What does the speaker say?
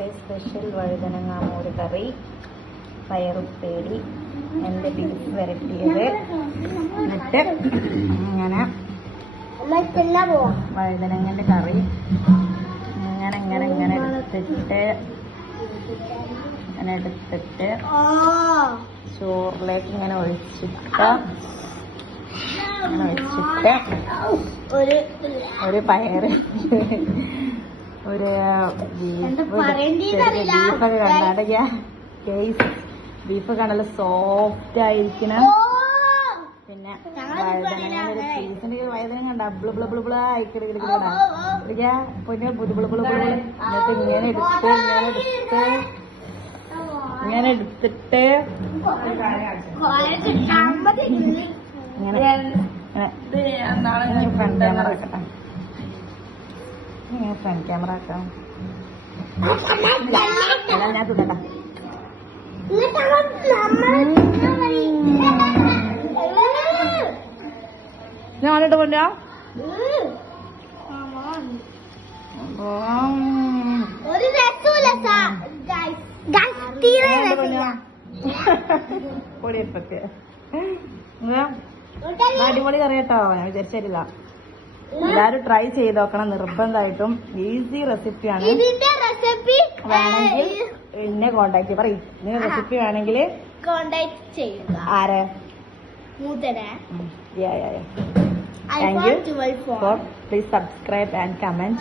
ഇന്നത്തെ സ്പെഷ്യൽ വഴുതനങ്ങ മോര് കറി, പയറുപ്പേരി, എൻ്റെ ബീഫ് വരട്ടിയത്. എന്നിട്ട് ഇങ്ങനെ വഴുതനങ്ങൻ്റെ കറി ഇങ്ങനെ എടുത്തിട്ട് ചോറിലേക്ക് ഇങ്ങനെ ഒഴിച്ചിട്ട് ഒരു പയറ്, ഒരു ബീഫൊക്കെ കണ്ടാണ്ട് ബീഫ് കണ്ടല്ലോ സോഫ്റ്റ് ആയിരിക്കണ. പിന്നെ വഴുതനങ്ങ പീസിന്റെ വഴുതന കണ്ട ബ്ലബിളായിക്കിടാ പിന്നെ എന്നിട്ട് ഇങ്ങനെ എടുത്തിട്ട് ഫ്രണ്ട് ക്യാമറ ആക്കട്ടെ. ഫ്രണ്ട് ക്യാമറ ആക്കാം. ഞാൻ തിന്നണ്ട. ഞാനിട്ട് കൊണ്ടാ പൊടിയിട്ടൊക്കെ അടിപൊളി കറി കേട്ടോ. ഞാൻ വിചാരിച്ചില്ല. എല്ലാരും ട്രൈ ചെയ്ത് നോക്കണം നിർബന്ധമായിട്ടും. ഈസി റെസിപ്പിയാണ്. വേണമെങ്കിൽ എന്നെ കോണ്ടാക്ട് പറയും. ഇതിന് റെസിപ്പി വേണമെങ്കിൽ കോണ്ടാക്ട് ചെയ്യുക. ആരെ? മൂത്തനെ. Thank you. Please subscribe and comment.